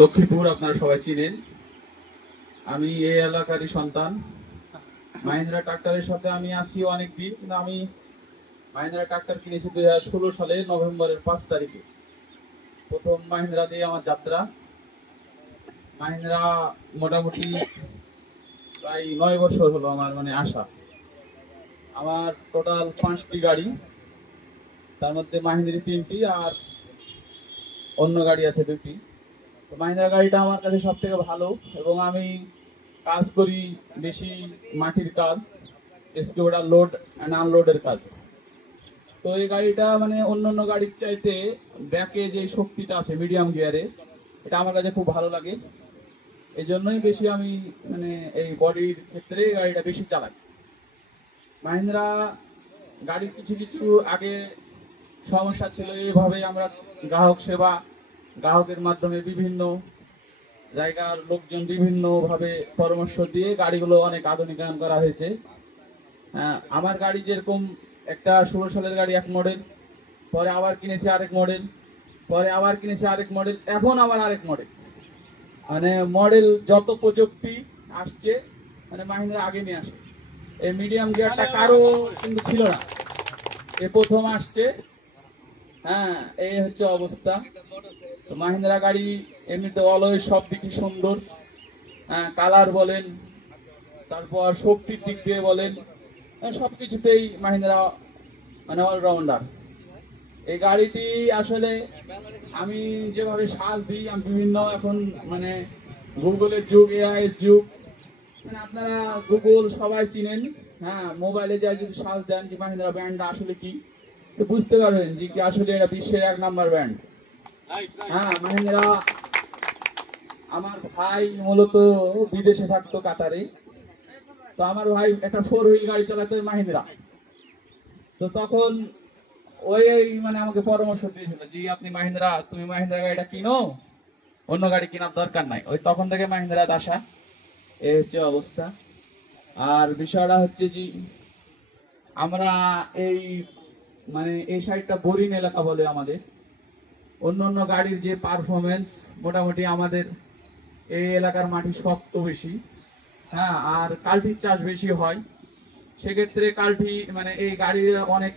লক্ষ্মীপুর আপনারা সবাই চিনেন। আমি এই এলাকারই সন্তান। মাহিন্দ্রা ট্রাক্টরের সাথে আমি আছি অনেক দিন, কিন্তু আমি মাহিন্দ্রা ট্রাক্টর কিনেছি 2016 সালে নভেম্বরের 5 তারিখে। প্রথম মাহিন্দ্রা দিয়ে আমার যাত্রা। মাহিন্দ্রা মোটামুটি প্রায় 9 বছর হলো আমার আসা। আমার টোটাল 5টি গাড়ি, তার মধ্যে মাহিন্দ্রা 3টি আর অন্য গাড়ি আছে 2টি। তো মাহিন্দ্রা গাড়িটা আমার কাছে সব থেকে ভালো, এবং আমি কাজ করি বেশি মাটির কাজ, এক্সকেভেটর লোড অ্যান্ড আনলোডের কাজ। তো এই গাড়িটা অন্যান্য গাড়ির চাইতে ব্যাকে যে শক্তিটা আছে মিডিয়াম গিয়ারে, এটা আমার কাছে খুব ভালো লাগে। এই জন্যই বেশি আমি এই বডির ক্ষেত্রে গাড়িটা বেশি চালাই। মাহিন্দ্রা গাড়ির কিছু কিছু আগে সমস্যা ছিল, এইভাবে আমরা গ্রাহক সেবা, গ্রাহকের মাধ্যমে বিভিন্ন জায়গার লোকজন বিভিন্ন ভাবে পরামর্শ দিয়ে গাড়িগুলো অনেক আধুনিকায়ন করা হয়েছে। আমার গাড়ি যেরকম একটা 16 সালের গাড়ি এক মডেল, পরে আবার কিনেছি আরেক মডেল, পরে আবার কিনেছি আরেক মডেল, এখন আবার আরেক মডেল। মডেল যত প্রযুক্তি আসছে মাহিন্দ্রা আগে নিয়ে আসে। এই মিডিয়াম গিয়ারটা কারো কিন্তু ছিল না, এ প্রথম আসছে। এই হচ্ছে অবস্থা। মাহিন্দ্রা গাড়ি এমনিতে অলওয়েজ সব দিকই সুন্দর। কালার বলেন, তারপর শক্তির দিক দিয়ে বলেন, সবকিছুতেই মাহিন্দ্রা অলরাউন্ডার। এই গাড়িটি আসলে আমি যেভাবে সাজ দিই, আমি বিভিন্ন এখন গুগলের যুগ, এআই এর যুগ, আপনারা গুগল সবাই চিনেন। মোবাইলে যাই যদি সার্চ দেন যে মাহিন্দ্রা ব্র্যান্ডটা আসলে কি, তো বুঝতে পারবেন যে কি আসলে এটা বিশ্বের 1 নাম্বার ব্র্যান্ড। মাহিন্দ্রা, আমার ভাই মূলত বিদেশে থাকতো কাতারে। তো আমার ভাই একটা 4 হুইল গাড়ি চালাতো মাহিন্দ্রা। তো তখন ওই আমাকে পরামর্শ দিয়েছিল যে আপনি তুমি মাহিন্দ্রা গাড়িটা কিনো, অন্য গাড়ি কেনার দরকার নাই। ওই তখন থেকে মাহিন্দ্রাতে আসা, এই হচ্ছে অবস্থা। আর বিষয়টা হচ্ছে যে আমরা এই এই সাইডটা বোরিং এলাকা বলে আমাদের। অন্য অন্য গাড়ির যে পারফরমেন্স, মোটামুটি আমাদের এই এলাকার মাটি শক্ত বেশি, আর কাল্টির চাষ বেশি হয়। সেক্ষেত্রে কাল্টি এই গাড়ির অনেক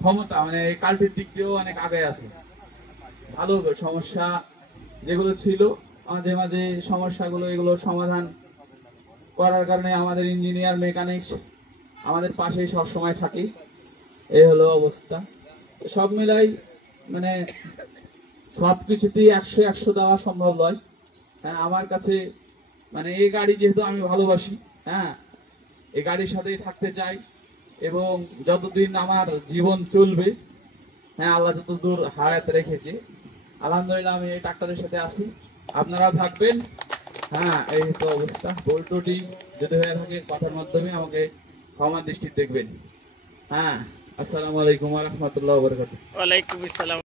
ক্ষমতা, এই কাল্টির দিক দিয়েও অনেক আগে আছে। ভালো সমস্যা যেগুলো ছিল, মাঝে মাঝে সমস্যাগুলো এগুলো সমাধান করার কারণে আমাদের ইঞ্জিনিয়ার মেকানিক্স আমাদের পাশেই সবসময় থাকে। এই হলো অবস্থা। সব মিলাই সবকিছুতেই 100 দেওয়া সম্ভব নয়। আমার কাছে এই গাড়ি যেহেতু আমি ভালোবাসি, এই গাড়ির সাথেই থাকতে চাই, এবং যতদিন আমার জীবন চলবে, আল্লাহ যতদূর হায়াত রেখেছে, আলহামদুলিল্লাহ আমি এই ট্রাক্টরের সাথে আছি। আপনারাও থাকবেন। এই তো অবস্থা। ভুলটুটি যদি হয়ে থাকে কথার মাধ্যমে আমাকে ক্ষমা দৃষ্টি দেখবেন। আসসালামু আলাইকুম ওয়া রাহমাতুল্লাহি ওয়া বারাকাতুহু। ওয়ালাইকুম আসসালাম।